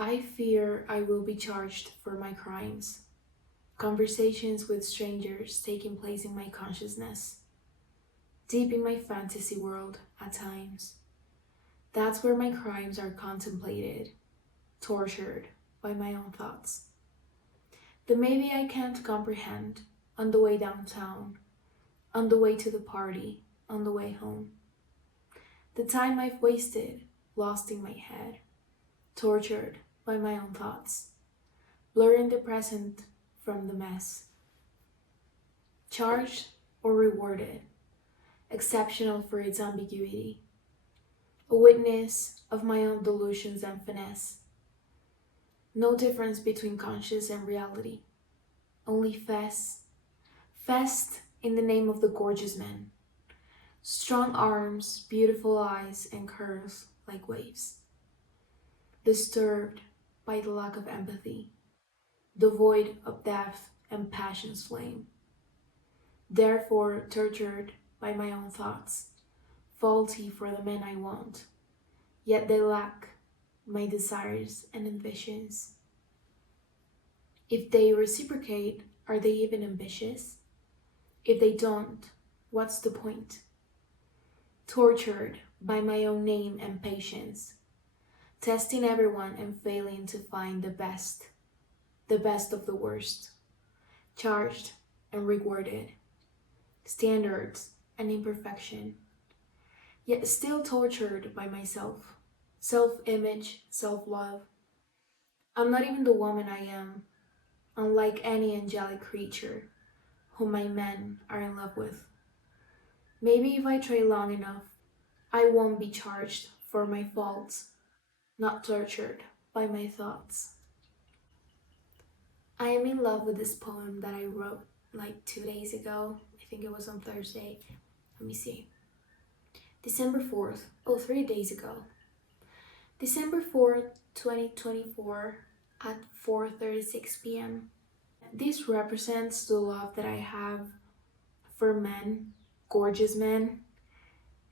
I fear I will be charged for my crimes. Conversations with strangers taking place in my consciousness, deep in my fantasy world at times. That's where my crimes are contemplated, tortured by my own thoughts. The maybe I can't comprehend on the way downtown, on the way to the party, on the way home. The time I've wasted, lost in my head, tortured by my own thoughts, blurring the present from the mess. Charged or rewarded, exceptional for its ambiguity, a witness of my own delusions and finesse. No difference between conscious and reality, only fest in the name of the gorgeous man. Strong arms, beautiful eyes, and curves like waves. Disturbed by the lack of empathy, devoid of depth and passion's flame. Therefore tortured by my own thoughts, faulty for the men I want, yet they lack my desires and ambitions. If they reciprocate, are they even ambitious? If they don't, what's the point? Tortured by my own name and patience, testing everyone and failing to find the best of the worst, charged and rewarded, standards and imperfection, yet still tortured by myself, self-image, self-love. I'm not even the woman I am, unlike any angelic creature whom my men are in love with. Maybe if I try long enough, I won't be charged for my faults, not tortured by my thoughts. I am in love with this poem that I wrote like 2 days ago. I think it was on Thursday. Let me see. December 4th. Oh, 3 days ago. December 4th, 2024 at 4:36 p.m. This represents the love that I have for men, gorgeous men,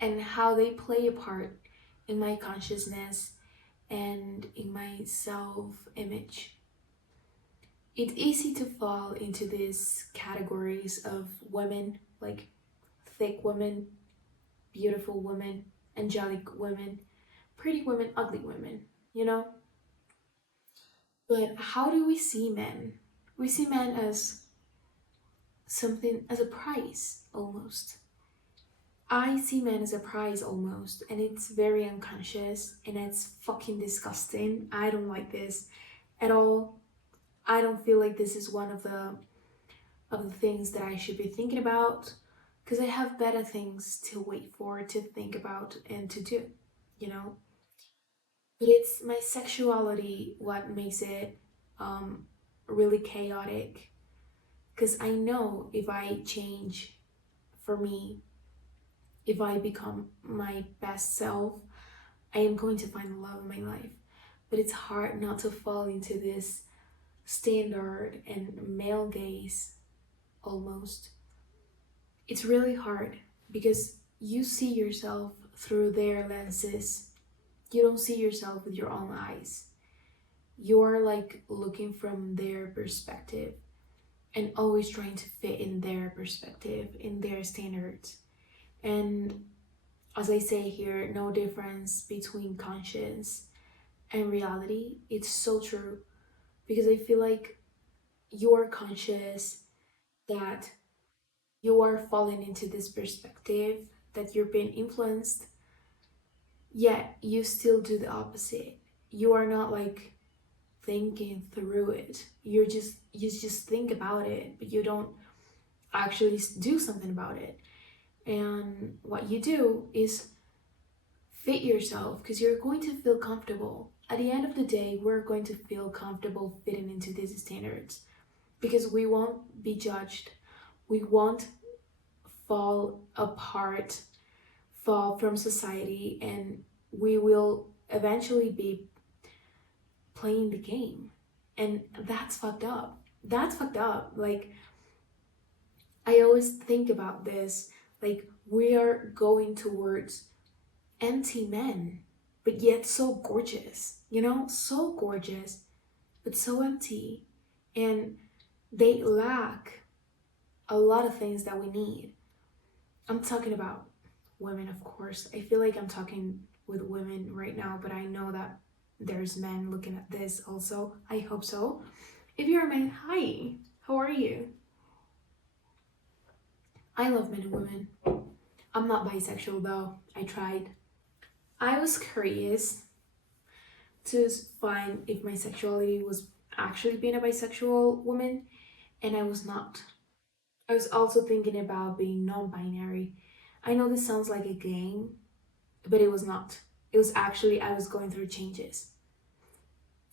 and how they play a part in my consciousness and in my self-image. It's easy to fall into these categories of women, like thick women, beautiful women, angelic women, pretty women, ugly women, you know? But how do we see men? We see men as something, as a prize almost. I see men as a prize almost, and it's very unconscious and it's fucking disgusting. I don't like this at all. I don't feel like this is one of the things that I should be thinking about, because I have better things to wait for, to think about, and to do, you know? But it's my sexuality what makes it really chaotic, because I know if I change for me, if I become my best self, I am going to find the love of my life. But it's hard not to fall into this standard and male gaze almost. It's really hard because you see yourself through their lenses. You don't see yourself with your own eyes. You're like looking from their perspective and always trying to fit in their perspective, in their standards. And as I say here, no difference between conscience and reality. It's so true, because I feel like you're conscious that you are falling into this perspective, that you're being influenced, yet you still do the opposite. You are not like thinking through it. You just think about it, but you don't actually do something about it. And what you do is fit yourself, because you're going to feel comfortable. At the end of the day, we're going to feel comfortable fitting into these standards because we won't be judged. We won't fall apart, fall from society, and we will eventually be playing the game. And that's fucked up. That's fucked up. Like, I always think about this, like we are going towards empty men, but yet so gorgeous, so gorgeous, but so empty. And they lack a lot of things that we need. I'm talking about women, of course. I feel like I'm talking with women right now, but I know that there's men looking at this also. I hope so. If you're a man, hi, how are you? I love men and women. I'm not bisexual though. I tried. I was curious to find if my sexuality was actually being a bisexual woman, and I was not. I was also thinking about being non binary. I know this sounds like a game, but it was not. It was actually, I was going through changes.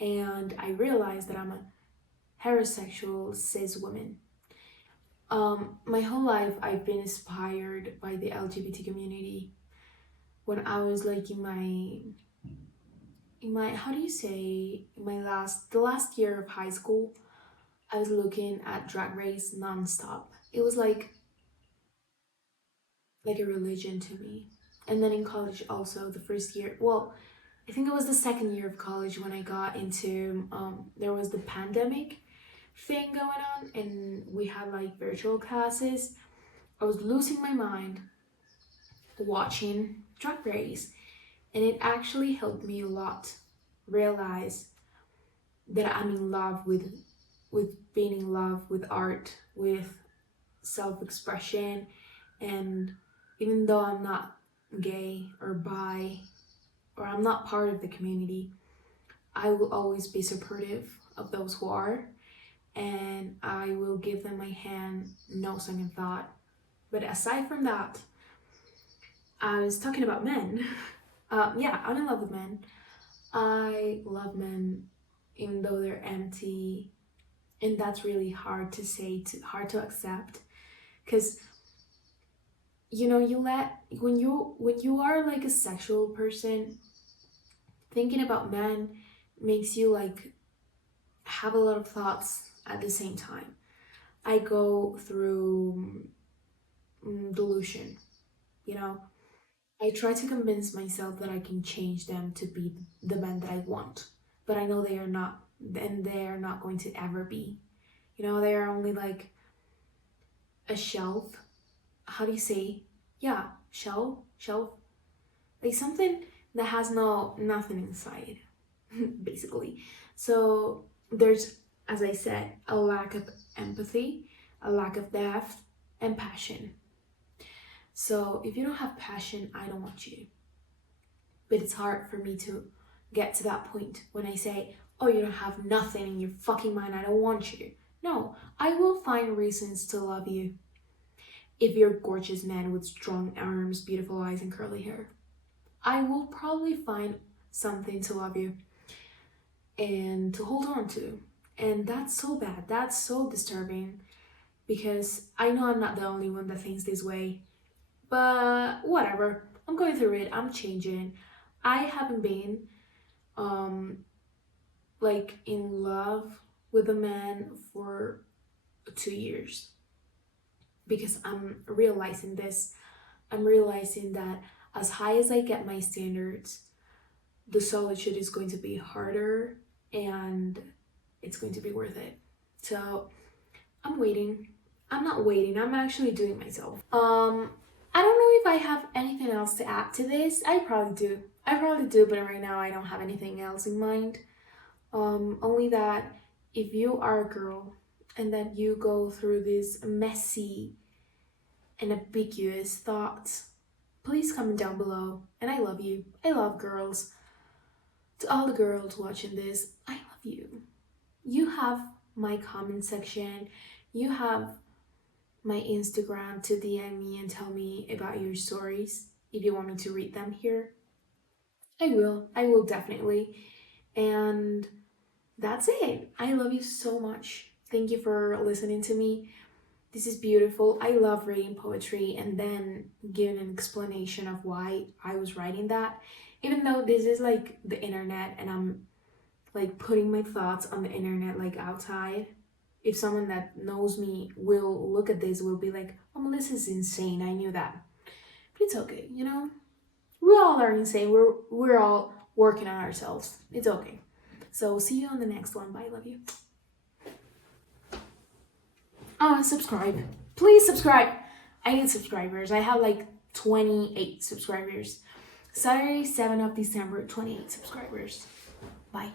And I realized that I'm a heterosexual cis woman. My whole life, I've been inspired by the LGBT community. When I was like in my how do you say, the last year of high school, I was looking at Drag Race nonstop. It was like a religion to me. And then in college also, the first year, well, I think it was the second year of college when I got into there was the pandemic thing going on, and we had like virtual classes. I was losing my mind watching Drag Race, and it actually helped me a lot realize that I'm in love with being in love with art, with self-expression. And even though I'm not gay or bi, or I'm not part of the community, I will always be supportive of those who are, and I will give them my hand, no second thought. But aside from that, I was talking about men. Yeah, I'm in love with men. I love men even though they're empty, and that's really hard to say, hard to accept, because you let when you are like a sexual person, thinking about men makes you like have a lot of thoughts at the same time. I go through delusion, you know. I try to convince myself that I can change them to be the men that I want, but I know they are not, and they are not going to ever be. They are only like a shelf. How do you say? Yeah, shelf, like something that has nothing inside, basically. So there's, as I said, a lack of empathy, a lack of depth, and passion. So if you don't have passion, I don't want you. But it's hard for me to get to that point when I say, oh, you don't have nothing in your fucking mind, I don't want you. No, I will find reasons to love you if you're a gorgeous man with strong arms, beautiful eyes, and curly hair. I will probably find something to love you and to hold on to. And that's so bad. That's so disturbing, because I know I'm not the only one that thinks this way. But whatever. I'm going through it. I'm changing. I haven't been like in love with a man for 2 years, because I'm realizing this. I'm realizing that as high as I get my standards, the solitude is going to be harder, and it's going to be worth it. So I'm waiting. I'm not waiting, I'm actually doing myself. I don't know if I have anything else to add to this. I probably do, but right now I don't have anything else in mind. Only that if you are a girl and that you go through these messy and ambiguous thoughts, please comment down below. And I love you. I love girls. To all the girls watching this, I love you. You have my comment section. You have my Instagram to DM me and tell me about your stories if you want me to read them here. I will definitely. And that's it. I love you so much. Thank you for listening to me. This is beautiful. I love reading poetry and then giving an explanation of why I was writing that. Even though this is like the internet and I'm like putting my thoughts on the internet, like outside. If someone that knows me will look at this, will be like, oh, Melissa's insane. I knew that. But it's okay, We all are insane. We're all working on ourselves. It's okay. So see you on the next one. Bye. Love you. Oh, and subscribe. Please subscribe. I need subscribers. I have like 28 subscribers. Saturday, 7th of December, 28 subscribers. Bye.